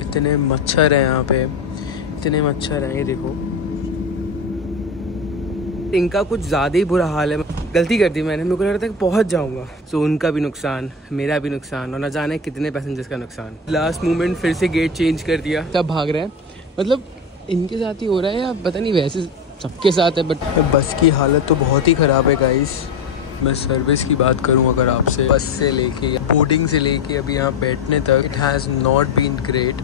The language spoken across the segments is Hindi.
इतने मच्छर हैं यहाँ पे, इतने मच्छर हैं, ये देखो। इनका कुछ ज़्यादा ही बुरा हाल है। गलती कर दी मैंने, मेरे को लग रहा था कि पहुँच जाऊँगा। सो उनका भी नुकसान, मेरा भी नुकसान, और न जाने कितने पैसेंजर्स का नुकसान। लास्ट मोमेंट फिर से गेट चेंज कर दिया, तब भाग रहे हैं। मतलब इनके साथ ही हो रहा है या पता नहीं, वैसे सबके साथ है। बट बस की हालत तो बहुत ही ख़राब है गाइस। मैं सर्विस की बात करूं अगर आपसे, बस से लेके बोर्डिंग से लेके अभी यहाँ बैठने तक, it has not been great.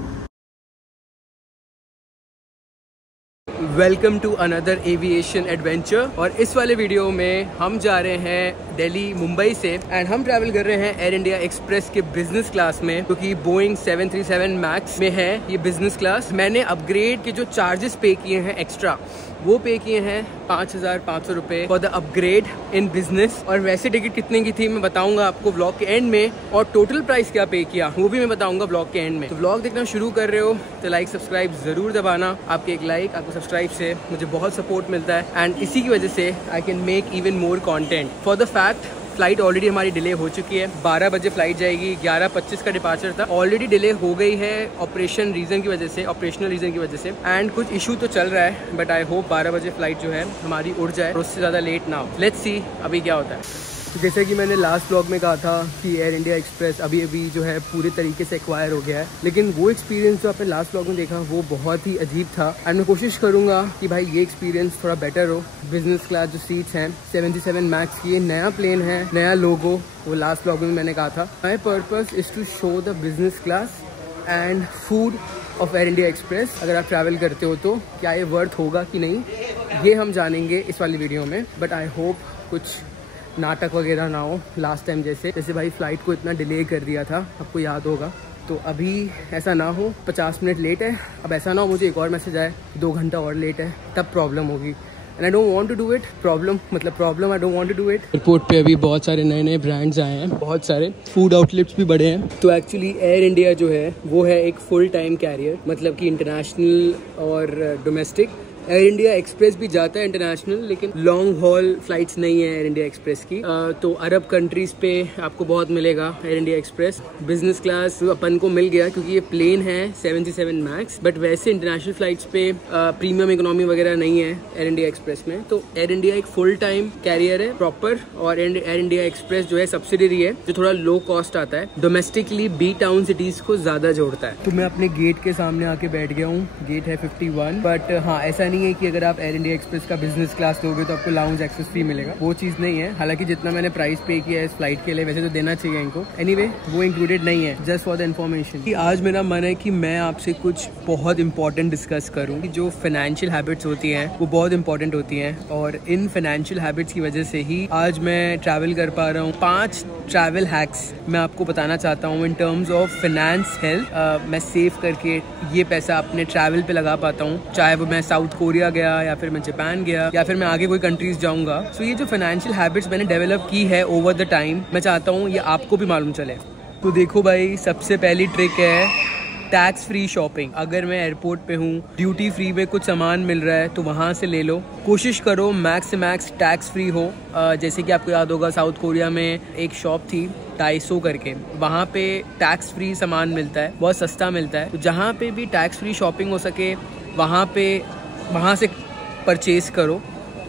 Welcome to another aviation adventure. और इस वाले वीडियो में हम जा रहे हैं दिल्ली मुंबई से, एंड हम ट्रैवल कर रहे हैं एयर इंडिया एक्सप्रेस के बिजनेस क्लास में, क्योंकि बोइंग 737 मैक्स में है ये बिजनेस क्लास। मैंने अपग्रेड के जो चार्जेस पे किए हैं एक्स्ट्रा, वो पे किए हैं 5,500 रुपये for the upgrade in business. और वैसे टिकट कितने की थी मैं बताऊंगा आपको व्लॉग के एंड में, और टोटल प्राइस क्या पे किया वो भी मैं बताऊंगा व्लॉग के एंड में। तो व्लॉग देखना शुरू कर रहे हो तो लाइक सब्सक्राइब जरूर दबाना। आपके एक लाइक, आपको सब्सक्राइब से मुझे बहुत सपोर्ट मिलता है, एंड इसी की वजह से I can make even more content. For the fact flight already हमारी डिले हो चुकी है, 12 बजे फ्लाइट जाएगी, 11:25 का डिपार्चर था, ऑलरेडी डिले हो गई है ऑपरेशनल रीज़न की वजह से, एंड कुछ इशू तो चल रहा है। बट आई होप 12 बजे फ्लाइट जो है हमारी उड़ जाए और उससे ज़्यादा लेट ना हो। लेट्स सी अभी क्या होता है। तो जैसे कि मैंने लास्ट व्लॉग में कहा था कि एयर इंडिया एक्सप्रेस अभी जो है पूरे तरीके से एक्वायर हो गया है, लेकिन वो एक्सपीरियंस जो आपने लास्ट व्लॉग में देखा वो बहुत ही अजीब था। एंड मैं कोशिश करूंगा कि भाई ये एक्सपीरियंस थोड़ा बेटर हो। बिजनेस क्लास जो सीट्स हैं 737 मैक्स की, ये नया प्लेन है, नया लोगो, वो लास्ट व्लॉग में मैंने कहा था। My purpose is to show the business class and food of Air India Express. अगर आप ट्रैवल करते हो तो क्या ये वर्थ होगा कि नहीं, ये हम जानेंगे इस वाली वीडियो में। बट आई होप कुछ नाटक वगैरह ना हो लास्ट टाइम जैसे भाई फ्लाइट को इतना डिले कर दिया था, आपको याद होगा। तो अभी ऐसा ना हो, 50 मिनट लेट है। अब ऐसा ना हो मुझे एक और मैसेज आए 2 घंटा और लेट है, तब प्रॉब्लम होगी। And I don't want to do it. Problem I don't want to do it. Airport पे अभी बहुत सारे नए नए ब्रांड्स आए हैं, बहुत सारे फूड आउटलेट्स भी बड़े हैं। तो एक्चुअली एयर इंडिया जो है वो है एक फुल टाइम कैरियर, मतलब कि इंटरनेशनल और डोमेस्टिक। एयर इंडिया एक्सप्रेस भी जाता है इंटरनेशनल, लेकिन लॉन्ग हॉल फ्लाइट्स नहीं है एयर इंडिया एक्सप्रेस की। तो अरब कंट्रीज पे आपको बहुत मिलेगा Air India Express. Business class अपन को मिल गया क्योंकि ये प्लेन है 737 मैक्स, बट वैसे इंटरनेशनल फ्लाइट्स पे प्रीमियम इकोनॉमी वगैरह नहीं है एयर इंडिया एक्सप्रेस में। तो एयर इंडिया एक फुल टाइम कैरियर है प्रॉपर, और एयर इंडिया एक्सप्रेस जो है सब्सिडरी है जो थोड़ा लो कॉस्ट आता है, डोमेस्टिकली बी टाउन सिटीज को ज्यादा जोड़ता है। तो मैं अपने गेट के सामने आके बैठ गया हूँ, गेट है 51। बट हाँ, ऐसा नहीं है कि अगर आप एयर इंडिया एक्सप्रेस का बिजनेस क्लास लोगे तो आपको लाउंज एक्सेस फ्री मिलेगा, वो चीज़ नहीं है। हालांकि जितना मैंने प्राइस पे किया है इस फ्लाइट के लिए वैसे तो देना चाहिए इनको, एनीवे वो इंक्लूडेड नहीं है, जस्ट फॉर द इन्फॉर्मेशन। आज मेरा मन है कि मैं आपसे कुछ बहुत इंपॉर्टेंट डिस्कस करूँ कि जो फाइनेंशियल हैबिट्स होती हैं वो बहुत इंपॉर्टेंट होती हैं, और इन फाइनेंशियल हैबिट्स की वजह से ही आज मैं ट्रैवल कर पा रहा हूँ। 5 ट्रैवल हैक्स मैं आपको बताना चाहता हूँ in terms of finance health. मैं सेव करके ये पैसा अपने ट्रैवल पे लगा पाता हूँ, चाहे वो मैं साउथ कोरिया गया या फिर मैं जापान गया या फिर मैं आगे कोई कंट्रीज जाऊंगा। सो ये जो फाइनेंशियल हैबिट्स मैंने डेवलप की है ओवर द टाइम, मैं चाहता हूँ ये आपको भी मालूम चले। तो देखो भाई, सबसे पहली ट्रिक है टैक्स फ्री शॉपिंग। अगर मैं एयरपोर्ट पे हूँ, ड्यूटी फ्री में कुछ सामान मिल रहा है तो वहाँ से ले लो। कोशिश करो मैक्स से मैक्स टैक्स फ्री हो। जैसे कि आपको याद होगा साउथ कोरिया में एक शॉप थी 250 करके, वहाँ पे टैक्स फ्री सामान मिलता है, बहुत सस्ता मिलता है। तो जहाँ पे भी टैक्स फ्री शॉपिंग हो सके वहाँ से परचेज करो,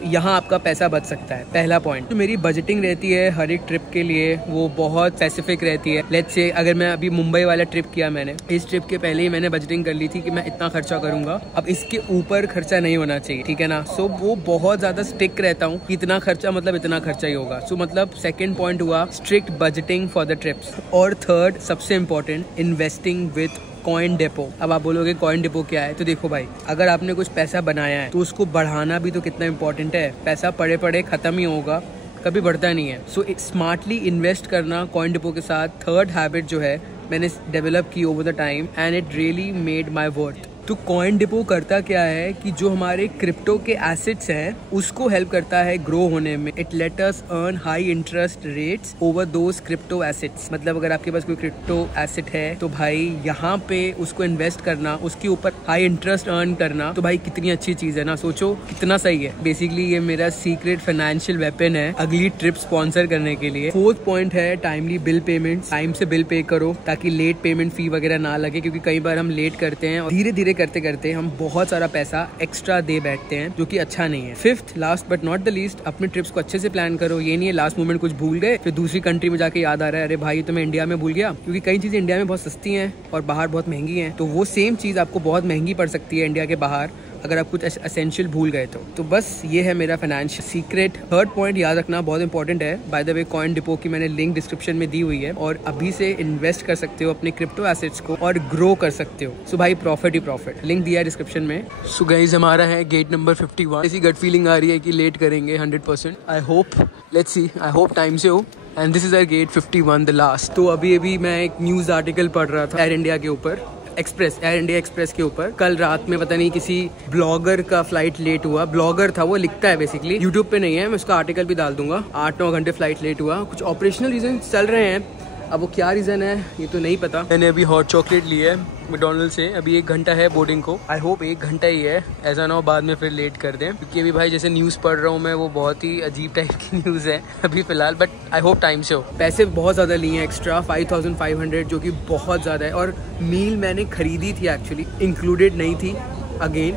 यहाँ आपका पैसा बच सकता है। पहला पॉइंट। तो मेरी बजटिंग रहती है हर एक ट्रिप के लिए, वो बहुत स्पेसिफिक रहती है। लेट्स से अगर मैं अभी मुंबई वाला ट्रिप किया मैंने, इस ट्रिप के पहले ही मैंने बजटिंग कर ली थी कि मैं इतना खर्चा करूंगा, अब इसके ऊपर खर्चा नहीं होना चाहिए, ठीक है ना। सो वो बहुत ज़्यादा स्ट्रिक्ट रहता हूँ, इतना खर्चा मतलब इतना खर्चा ही होगा। सो मतलब सेकेंड पॉइंट हुआ strict budgeting for the trips. और थर्ड सबसे important, investing with coin depot. अब आप बोलोगे कॉइन डिपो क्या है, तो देखो भाई, अगर आपने कुछ पैसा बनाया है तो उसको बढ़ाना भी तो कितना इंपॉर्टेंट है। पैसा पड़े पड़े खत्म ही होगा, कभी बढ़ता नहीं है। सो स्मार्टली इन्वेस्ट करना कॉइन डिपो के साथ थर्ड हैबिट जो है मैंने डेवलप की over the time, and it really made my worth. तो कॉइन डिपो करता क्या है कि जो हमारे क्रिप्टो के एसेट्स हैं उसको हेल्प करता है ग्रो होने में। It let us earn high interest rates over those crypto assets. मतलब अगर आपके पास कोई क्रिप्टो एसेट है तो भाई यहाँ पे उसको इन्वेस्ट करना, उसके ऊपर हाई इंटरेस्ट अर्न करना, तो भाई कितनी अच्छी चीज है ना। सोचो कितना सही है। बेसिकली ये मेरा सीक्रेट फाइनेंशियल वेपन है अगली ट्रिप स्पॉन्सर करने के लिए। फोर्थ पॉइंट है टाइमली बिल पेमेंट। टाइम से बिल पे करो ताकि लेट पेमेंट फी वगैरह ना लगे, क्योंकि कई बार हम लेट करते हैं और धीरे धीरे करते करते हम बहुत सारा पैसा एक्स्ट्रा दे बैठते हैं, जो कि अच्छा नहीं है। Fifth last but not the least, अपने ट्रिप्स को अच्छे से प्लान करो। ये नहीं है लास्ट मोमेंट कुछ भूल गए फिर दूसरी कंट्री में जाके याद आ रहा है अरे भाई तो मैं इंडिया में भूल गया, क्योंकि कई चीजें इंडिया में बहुत सस्ती हैं और बाहर बहुत महंगी हैं। तो वो सेम चीज आपको बहुत महंगी पड़ सकती है इंडिया के बाहर अगर आप कुछ एसेंशियल भूल गए तो बस ये है मेरा फाइनेंशियल सीक्रेट। थर्ड पॉइंट याद रखना बहुत इंपॉर्टेंट है। By the way coin depot की मैंने लिंक डिस्क्रिप्शन में दी हुई है और अभी से इन्वेस्ट कर सकते हो अपने क्रिप्टो एसेट्स को और ग्रो कर सकते हो। सो भाई प्रॉफिट ही प्रॉफिट, लिंक दिया है डिस्क्रिप्शन में। सो गाइस हमारा है गेट नंबर 51। ऐसी गट फीलिंग आ रही है कि लेट करेंगे 100%। I hope, let's see, I hope time से हो। And this is our gate 51 the last. तो अभी मैं एक न्यूज आर्टिकल पढ़ रहा था एयर इंडिया के ऊपर, एयर इंडिया एक्सप्रेस के ऊपर। कल रात में पता नहीं किसी ब्लॉगर का फ्लाइट लेट हुआ। ब्लॉगर था वो, लिखता है बेसिकली, यूट्यूब पे नहीं है, मैं उसका आर्टिकल भी डाल दूंगा। 8-9 घंटे फ्लाइट लेट हुआ। कुछ ऑपरेशनल रीजन चल रहे हैं, अब वो क्या रीजन है ये तो नहीं पता। मैंने अभी हॉट चॉकलेट ली है मैकडॉनल्ड से। अभी 1 घंटा है बोर्डिंग को। आई होप 1 घंटा ही है, ऐसा ना हो बाद में फिर लेट कर दें, क्योंकि अभी भाई जैसे न्यूज़ पढ़ रहा हूँ मैं वो बहुत ही अजीब टाइप की न्यूज़ है अभी फिलहाल। बट आई होप टाइम से हो। पैसे बहुत ज़्यादा लिए हैं एक्स्ट्रा 5500, जो कि बहुत ज़्यादा है। और मील मैंने खरीदी थी एक्चुअली, इंक्लूडेड नहीं थी अगेन।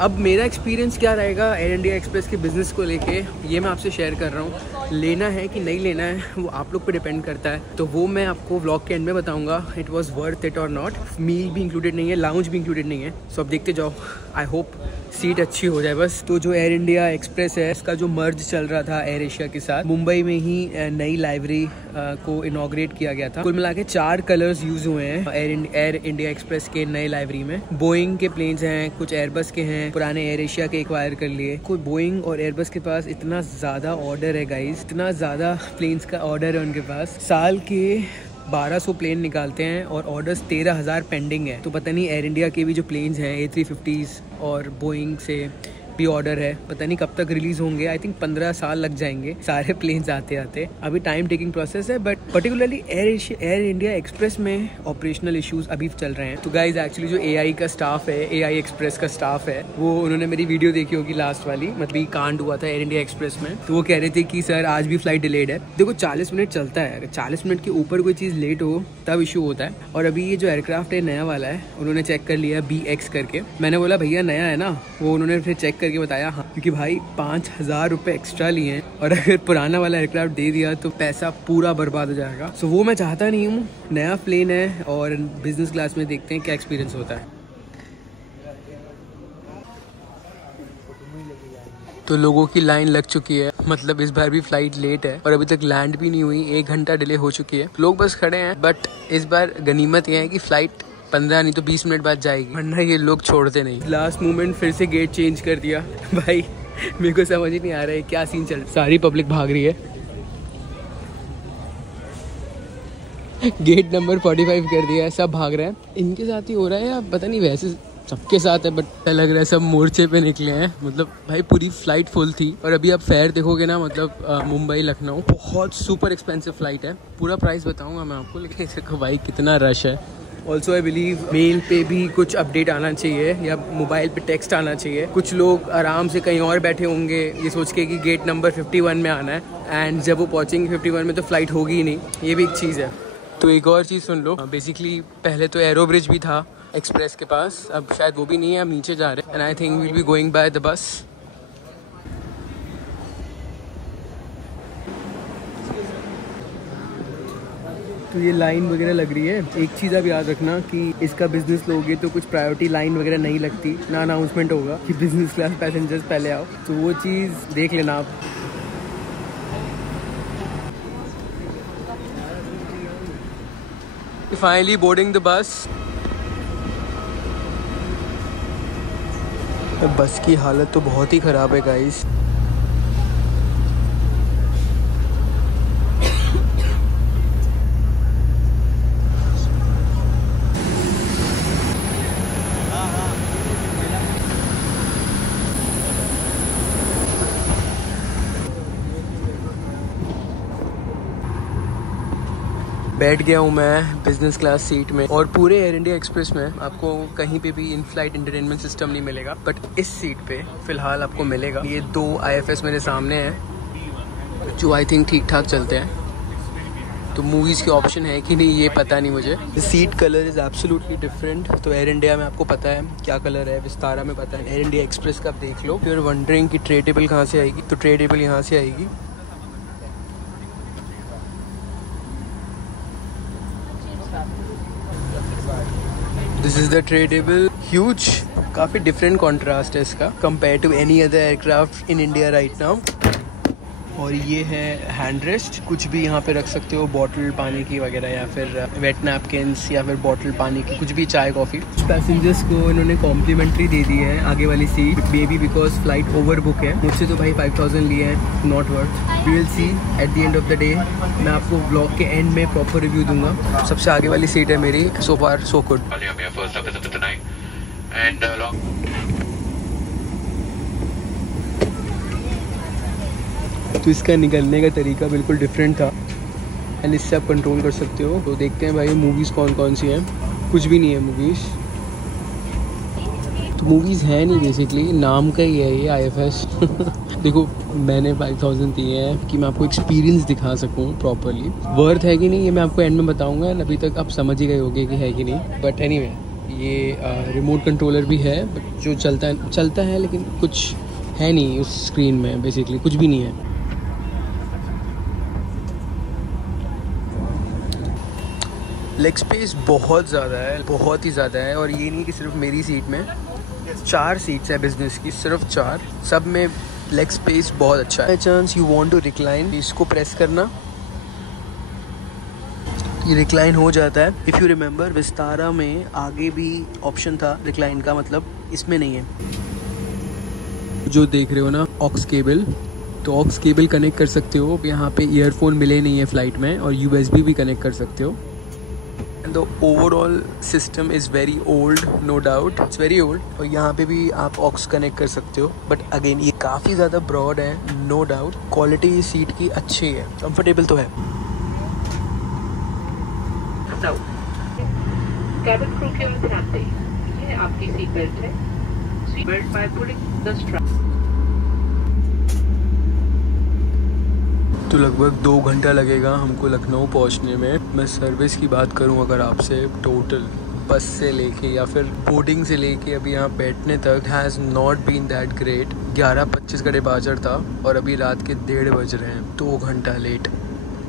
अब मेरा एक्सपीरियंस क्या रहेगा एयर इंडिया एक्सप्रेस के बिज़नेस को लेके, ये मैं आपसे शेयर कर रहा हूँ। लेना है कि नहीं लेना है वो आप लोग पे डिपेंड करता है, तो वो मैं आपको व्लॉग के एंड में बताऊंगा। इट वाज वर्थ इट और नॉट। मील भी इंक्लूडेड नहीं है, लाउंज भी इंक्लूडेड नहीं है। सो अब देखते जाओ, आई होप सीट अच्छी हो जाए बस। तो जो एयर इंडिया एक्सप्रेस है इसका जो मर्ज चल रहा था एयर एशिया के साथ, मुंबई में ही नई लाइब्रेरी को इनॉग्रेट किया गया था। कुल मिला के 4 कलर्स यूज हुए हैं एयर इंडिया एक्सप्रेस के नए लाइब्रेरी में। बोइंग के प्लेन्स हैं, कुछ एयरबस के हैं, पुराने एयर एशिया के एक्वायर कर लिए। कोई बोइंग और एयरबस के पास इतना ज़्यादा ऑर्डर है गाइस, इतना ज़्यादा प्लेन्स का ऑर्डर है उनके पास। साल के 1200 प्लेन निकालते हैं और ऑर्डर्स 13,000 पेंडिंग है। तो पता नहीं एयर इंडिया के भी जो प्लेन्स हैं A350s और बोइंग से भी ऑर्डर है, पता नहीं कब तक रिलीज होंगे। आई थिंक 15 साल लग जाएंगे सारे प्लेन्स आते आते। अभी टाइम टेकिंग प्रोसेस है, but particularly air India Express में ऑपरेशनल इश्यूज अभी चल रहे हैं। तो गाइज एक्चुअली जो AI का स्टाफ है, AI एक्सप्रेस का स्टाफ है, वो उन्होंने मेरी वीडियो देखी होगी लास्ट वाली, मतलब कांड हुआ था एयर इंडिया एक्सप्रेस में। तो वो कह रहे थे कि सर आज भी फ्लाइट डिलेड है। देखो 40 मिनट चलता है, अगर 40 मिनट के ऊपर कोई चीज़ लेट हो तब इशू होता है। और अभी ये जो एयरक्राफ्ट है नया वाला है, उन्होंने चेक कर लिया BX करके। मैंने बोला भैया नया है ना, वो उन्होंने फिर चेक करके बताया हाँ, क्योंकि भाई 5,000 रुपये एक्स्ट्रा लिए हैं और अगर पुराना वाला एयरक्राफ्ट दे दिया तो पैसा पूरा बर्बाद हो जाएगा। सो वो मैं चाहता नहीं हूँ। नया प्लेन है और बिजनेस क्लास में देखते हैं क्या एक्सपीरियंस होता है। तो लोगों की लाइन लग चुकी है, मतलब इस बार भी फ्लाइट लेट है और अभी तक लैंड भी नहीं हुई। 1 घंटा डिले हो चुकी है, लोग बस खड़े हैं। बट इस बार गनीमत यह है कि फ्लाइट 15 नहीं तो 20 मिनट बाद जाएगी, वरना ये लोग छोड़ते नहीं। लास्ट मोमेंट फिर से गेट चेंज कर दिया भाई, मेरे को समझ ही नहीं आ रहा है क्या सीन चल रहा है। सारी पब्लिक भाग रही है। गेट नंबर 45 कर दिया है, सब भाग रहे हैं। इनके साथ ही हो रहा है या पता नहीं, वैसे सबके साथ है, बट लग रहा है सब मोर्चे पे निकले हैं। मतलब भाई पूरी फ्लाइट फुल थी। और अभी आप फेयर देखोगे ना, मतलब मुंबई लखनऊ बहुत सुपर एक्सपेंसिव फ्लाइट है। पूरा प्राइस बताऊंगा मैं आपको, लेकिन देखो भाई कितना रश है। ऑल्सो आई बिलीव मेल पे भी कुछ अपडेट आना चाहिए या मोबाइल पे टेक्स्ट आना चाहिए। कुछ लोग आराम से कहीं और बैठे होंगे ये सोच के कि गेट नंबर 51 में आना है, एंड जब वो पहुंचेंगे 51 में तो फ्लाइट होगी ही नहीं। ये भी एक चीज़ है। तो एक और चीज़ सुन लो, बेसिकली पहले तो एरो ब्रिज भी था एक्सप्रेस के पास, अब शायद वो भी नहीं है, अब नीचे जा रहे हैं। And I think we'll be going by the bus. तो ये लाइन वगैरह लग रही है। एक चीज़ आप याद रखना कि इसका बिजनेस लोगे तो कुछ प्रायोरिटी लाइन वगैरह नहीं लगती ना, अनाउंसमेंट होगा कि बिजनेस क्लास पैसेंजर्स पहले आओ, तो वो चीज़ देख लेना आप। Finally boarding the bus. बस की हालत तो बहुत ही ख़राब है गाइस। बैठ गया हूँ मैं बिजनेस क्लास सीट में और पूरे एयर इंडिया एक्सप्रेस में आपको कहीं पे भी इन फ्लाइट एंटरटेनमेंट सिस्टम नहीं मिलेगा, बट इस सीट पे फिलहाल आपको मिलेगा। ये 2 IFS मेरे सामने हैं जो आई थिंक ठीक ठाक चलते हैं, तो मूवीज़ के ऑप्शन है कि नहीं ये पता नहीं मुझे। Seat colour is absolutely different. तो एयर इंडिया में आपको पता है क्या कलर है, विस्तारा में पता है, एयर इंडिया एक्सप्रेस का आप देख लो। फिर वंडरिंग कि ट्रे टेबल कहाँ से आएगी, तो ट्रे टेबल यहाँ से आएगी। This is the tray table, huge, काफ़ी डिफरेंट कॉन्ट्रास्ट है इसका compare to any other aircraft in India right now. और ये है हैंड रेस्ट, कुछ भी यहाँ पे रख सकते हो, बॉटल पानी की वगैरह या फिर वेट नैपकिन्स या फिर बॉटल पानी की, कुछ भी, चाय कॉफ़ी। पैसेंजर्स को इन्होंने कॉम्प्लीमेंट्री दे दी है आगे वाली seat, may be because flight over book है। मुझसे तो भाई 5000 लिए हैं, not worth. We will see at the end of the day. मैं आपको ब्लॉग के एंड में प्रॉपर रिव्यू दूंगा। सबसे आगे वाली सीट है मेरी, सो फार सो गुड। तो इसका निकलने का तरीका बिल्कुल डिफरेंट था एंड इससे आप कंट्रोल कर सकते हो। तो देखते हैं भाई मूवीज़ कौन कौन सी हैं। कुछ भी नहीं है मूवीज़, तो मूवीज़ है नहीं, बेसिकली नाम का ही है ये IFS। देखो मैंने 5000 दिए हैं कि मैं आपको एक्सपीरियंस दिखा सकूं प्रॉपरली। वर्थ है कि नहीं ये मैं आपको एंड में बताऊंगा, अभी तक आप समझ ही गए होगे कि है कि नहीं। बट एनीवे ये रिमोट कंट्रोलर भी है, बट जो चलता है लेकिन कुछ है नहीं उस स्क्रीन में, बेसिकली कुछ भी नहीं है। लेग स्पेस बहुत ज़्यादा है, बहुत ही ज़्यादा है। और ये नहीं कि सिर्फ मेरी सीट में 4 सीट्स है बिजनेस की, सिर्फ 4, सब में लेग स्पेस बहुत अच्छा है। Chance you want to recline, इसको प्रेस करना, ये रिक्लाइन हो जाता है। इफ़ यू रिमेंबर विस्तारा में आगे भी ऑप्शन था रिक्लाइन का, मतलब इसमें नहीं है। जो देख रहे हो ना ऑक्स केबल, तो ऑक्स केबल कनेक्ट कर सकते हो। यहाँ पे ईयरफोन मिले नहीं है फ़्लाइट में, और USB भी कनेक्ट कर सकते हो। And the overall system is very old, no doubt, it's very old। और यहाँ पे भी आप aux कनेक्ट कर सकते हो, बट अगेन ये काफ़ी ज़्यादा ब्रॉड है, no doubt। क्वालिटी सीट की अच्छी है, कंफर्टेबल तो है। कैबिन क्रू के ध्यान दें, ये आपकी सीट बेल्ट है। Seat belt by pulling the strap. तो लगभग 2 घंटा लगेगा हमको लखनऊ पहुंचने में। मैं सर्विस की बात करूं अगर आपसे, टोटल बस से लेके या फिर बोर्डिंग से लेके अभी यहाँ बैठने तक has not been that great. 11:25 का डिपार्चर था और अभी रात के 1:30 बज रहे हैं, 2 घंटा लेट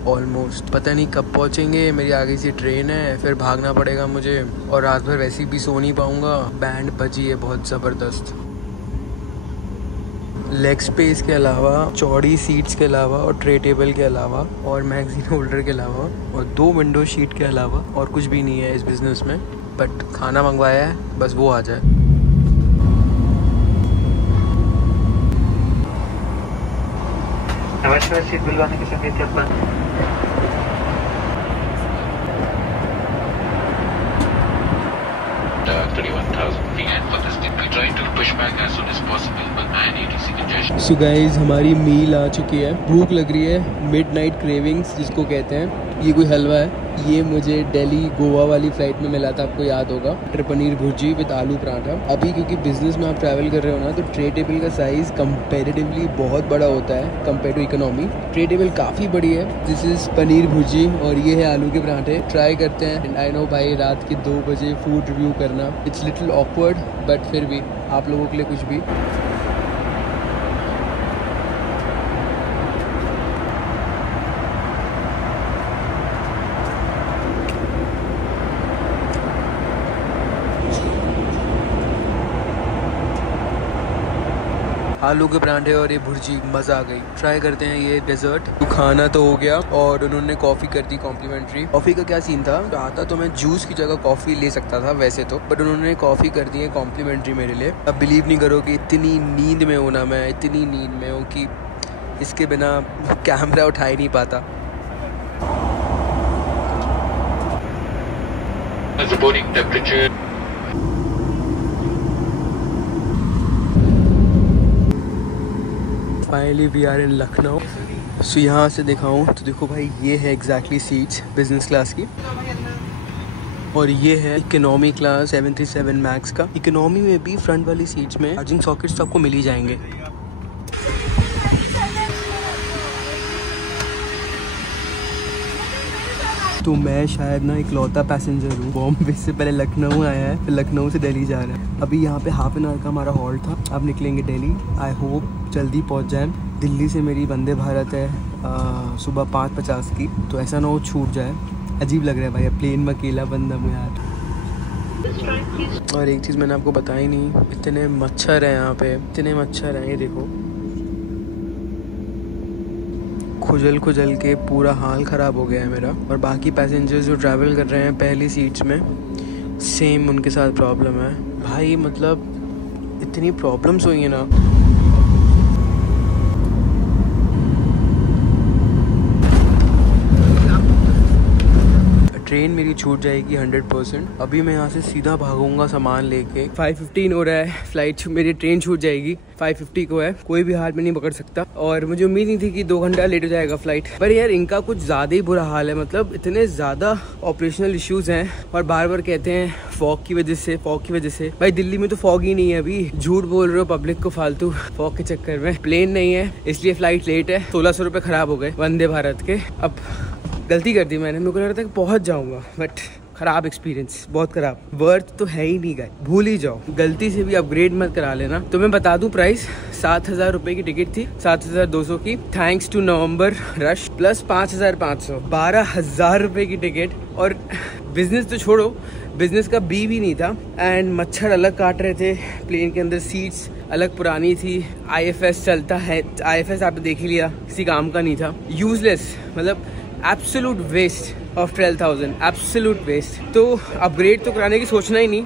ऑलमोस्ट। पता नहीं कब पहुँचेंगे, मेरी आगे से ट्रेन है, फिर भागना पड़ेगा मुझे, और रात भर वैसे भी सो नहीं पाऊँगा। बैंड बजी है बहुत ज़बरदस्त। लेग स्पेस के अलावा, चौड़ी सीट्स के अलावा, और ट्रे टेबल के अलावा, और मैगजीन होल्डर के अलावा, और 2 विंडो शीट के अलावा और कुछ भी नहीं है इस बिज़नेस में। बट खाना मंगवाया है, बस वो आ जाए। नमस्कार, सीट बुलवाने के संकेत जब सो गाइज हमारी मील आ चुकी है। भूख लग रही है, मिडनाइट क्रेविंग्स जिसको कहते हैं। ये कोई हलवा है, ये मुझे दिल्ली गोवा वाली फ्लाइट में मिला था, आपको याद होगा। मटर पनीर भुर्जी विद आलू पराठा। अभी क्योंकि बिजनेस में आप ट्रैवल कर रहे हो ना, तो ट्रे टेबल का साइज़ कंपेरेटिवली बहुत बड़ा होता है compare to economy. Tray table काफ़ी बड़ी है। दिस इज़ पनीर भुर्जी और ये है आलू के पराठे। ट्राई करते हैं। एंड आई नो भाई रात के 2 बजे फूड रिव्यू करना इट्स लिटिल ऑकवर्ड, बट फिर भी आप लोगों के लिए कुछ भी। आलू के पराठे और ये भुर्जी, मज़ा आ गई। ट्राई करते हैं ये डेजर्ट। तो खाना तो हो गया और उन्होंने कॉफ़ी कर दी कॉम्प्लीमेंट्री। कॉफ़ी का क्या सीन था, आता तो मैं जूस की जगह कॉफ़ी ले सकता था वैसे तो, बट उन्होंने कॉफ़ी कर दी है कॉम्प्लीमेंट्री मेरे लिए। अब बिलीव नहीं करोगे इतनी नींद में हूँ ना मैं, इतनी नींद में हूँ कि इसके बिना कैमरा उठा ही नहीं पाता। Finally we are in Lucknow सो यहाँ से दिखाऊँ तो देखो भाई, ये है एग्जैक्टली सीट्स बिजनेस क्लास की, और ये है इकोनॉमी क्लास 737 मैक्स का। इकोनॉमी में भी फ्रंट वाली सीट्स में चार्जिंग सॉकेट्स आपको मिल ही जाएंगे। तो मैं शायद ना इकलौता पैसेंजर हूँ बॉम्बे से पहले लखनऊ आया है, फिर लखनऊ से दिल्ली जा रहा है। अभी यहाँ पे हाफ एन आवर का हमारा हॉल्ट था, अब निकलेंगे दिल्ली। आई होप जल्दी पहुँच जाए। दिल्ली से मेरी वंदे भारत है सुबह 5:50 की, तो ऐसा ना हो छूट जाए। अजीब लग रहा है भाई, प्लेन में अकेला बंदा हूँ यार। और एक चीज़ मैंने आपको बताई नहीं, इतने मच्छर हैं यहाँ पे, इतने मच्छर हैं। ये देखो, खुजल खुजल के पूरा हाल ख़राब हो गया है मेरा। और बाकी पैसेंजर्स जो ट्रैवल कर रहे हैं पहली सीट्स में, सेम उनके साथ प्रॉब्लम है भाई। मतलब इतनी प्रॉब्लम्स हुई हैं ना। ट्रेन मेरी छूट जाएगी 100%। अभी मैं यहाँ से सीधा भागूंगा सामान लेके। 5:15 हो रहा है फ्लाइट, मेरी ट्रेन छूट जाएगी। 5:50 को है, कोई भी हाल में नहीं पकड़ सकता। और मुझे उम्मीद नहीं थी कि 2 घंटा लेट हो जाएगा फ्लाइट, पर यार इनका कुछ ज़्यादा ही बुरा हाल है। मतलब इतने ज़्यादा ऑपरेशनल इश्यूज हैं, और बार बार कहते हैं फॉग की वजह से, फॉग की वजह से। भाई दिल्ली में तो फॉग ही नहीं है, अभी झूठ बोल रहे हो पब्लिक को फालतू फॉग के चक्कर में। प्लेन नहीं है इसलिए फ्लाइट लेट है। 1600 रुपये खराब हो गए वंदे भारत के। अब गलती कर दी मैंने, मेरे को लग रहा था कि पहुंच जाऊंगा, बट खराब एक्सपीरियंस, बहुत खराब। वर्थ तो है ही नहीं गाइस, भूल ही जाओ। गलती से भी अपग्रेड मत करा लेना। तो मैं बता दूं प्राइस, 7,000 रुपए की टिकट थी, 7,200 की, thanks to November rush, plus 5,500, 12,000 रुपए की टिकट। और बिजनेस तो छोड़ो, बिजनेस का भी नहीं था। एंड मच्छर अलग काट रहे थे प्लेन के अंदर, सीट्स अलग पुरानी थी। IFS चलता है, IFS आपने देख ही लिया, किसी काम का नहीं था, यूजलेस, मतलब absolute waste of 12,000, absolute waste. तो अपग्रेड तो कराने की सोचना ही नहीं,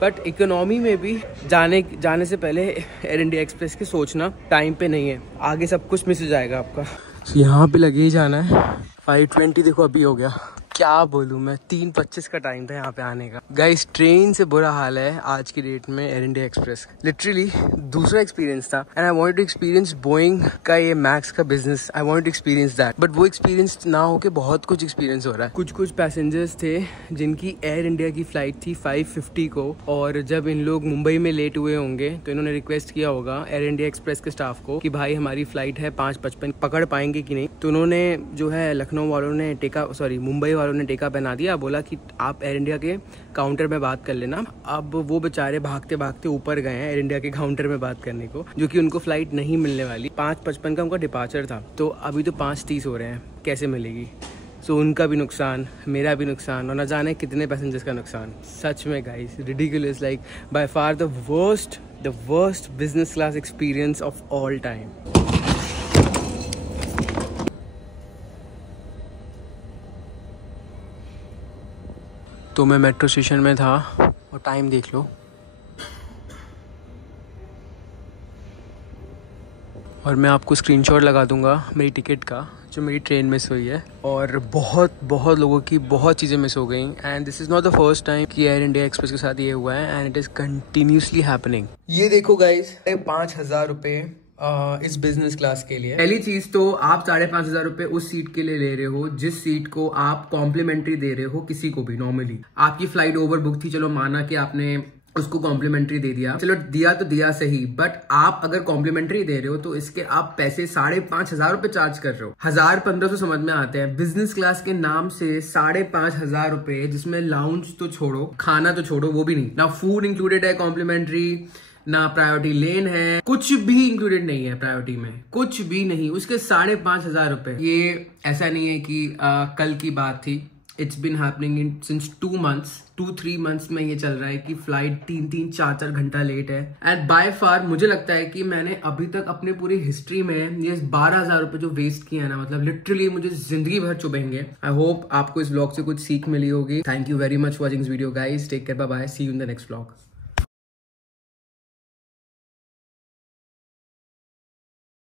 बट इकोनॉमी में भी जाने से पहले एयर इंडिया एक्सप्रेस के सोचना, टाइम पे नहीं है, आगे सब कुछ मिस हो जाएगा आपका। तो यहाँ पे लगे ही जाना है। 5:20 देखो अभी हो गया, क्या बोलूँ मैं, 3:25 का टाइम था यहाँ पे आने का। गाइस ट्रेन से बुरा हाल है आज की डेट में एयर इंडिया एक्सप्रेस। लिटरली दूसरा एक्सपीरियंस था, and I wanted to experience Boeing का ये मैक्स का business. I wanted to experience that, but वो एक्सपीरियंस ना होके बहुत कुछ एक्सपीरियंस हो रहा है। कुछ पैसेंजर्स थे जिनकी एयर इंडिया की फ्लाइट थी 5:50 को, और जब इन लोग मुंबई में लेट हुए होंगे तो इन्होंने रिक्वेस्ट किया होगा एयर इंडिया एक्सप्रेस के स्टाफ को कि भाई हमारी फ्लाइट है 5:55, पकड़ पाएंगे कि नहीं। तो उन्होंने जो है लखनऊ वालों ने मुंबई वालों ने टेका पहना दिया, बोला कि आप एयर इंडिया के काउंटर में बात कर लेना। अब वो बेचारे भागते भागते ऊपर गए हैं एयर इंडिया के काउंटर में बात करने को, जो कि उनको फ्लाइट नहीं मिलने वाली। 5:55 का उनका डिपार्चर था, तो अभी तो 5:30 हो रहे हैं, कैसे मिलेगी। सो उनका भी नुकसान, मेरा भी नुकसान, और न जाने कितने पैसेंजर्स का नुकसान। सच में guys ridiculous, like by far the worst business class experience of all time. तो मैं मेट्रो स्टेशन में था, और टाइम देख लो, और मैं आपको स्क्रीनशॉट लगा दूंगा मेरी टिकट का, जो मेरी ट्रेन मिस हुई है। और बहुत लोगों की बहुत चीज़ें मिस हो गई, and this is not the first time कि एयर इंडिया एक्सप्रेस के साथ ये हुआ है, and it is continuously happening. ये देखो गाइस, 5,000 रुपये इस बिजनेस क्लास के लिए। पहली चीज तो आप 5,500 रुपए उस सीट के लिए ले रहे हो जिस सीट को आप कॉम्प्लीमेंट्री दे रहे हो किसी को भी। नॉर्मली आपकी फ्लाइट ओवर बुक थी, चलो माना कि आपने उसको कॉम्प्लीमेंट्री दे दिया, चलो दिया तो दिया सही, बट आप अगर कॉम्प्लीमेंट्री दे रहे हो तो इसके आप पैसे 5,500 रुपए चार्ज कर रहे हो। 1,000-1,500 समझ में आते हैं। बिजनेस क्लास के नाम से 5,500 रुपए, जिसमें लाउंज तो छोड़ो, खाना तो छोड़ो, वो भी नहीं, ना फूड इंक्लूडेड है कॉम्प्लीमेंट्री, ना प्रायोरिटी लेन है, कुछ भी इंक्लूडेड नहीं है प्रायोरिटी में, कुछ भी नहीं। उसके 5,500 रुपए। ये ऐसा नहीं है कि कल की बात थी, it's been happening in since 2-3 months में ये चल रहा है कि फ्लाइट 3-3, 4-4 घंटा लेट है। एंड बाय फार मुझे लगता है कि मैंने अभी तक अपनी पूरी हिस्ट्री में ये 12,000 रुपए जो वेस्ट किया है ना, मतलब लिटरली मुझे जिंदगी भर चुभेंगे। आई होप आपको इस व्लॉग से कुछ सीख मिली होगी। Thank you very much for watching this video guys, take care, bye bye, see you in the next vlog.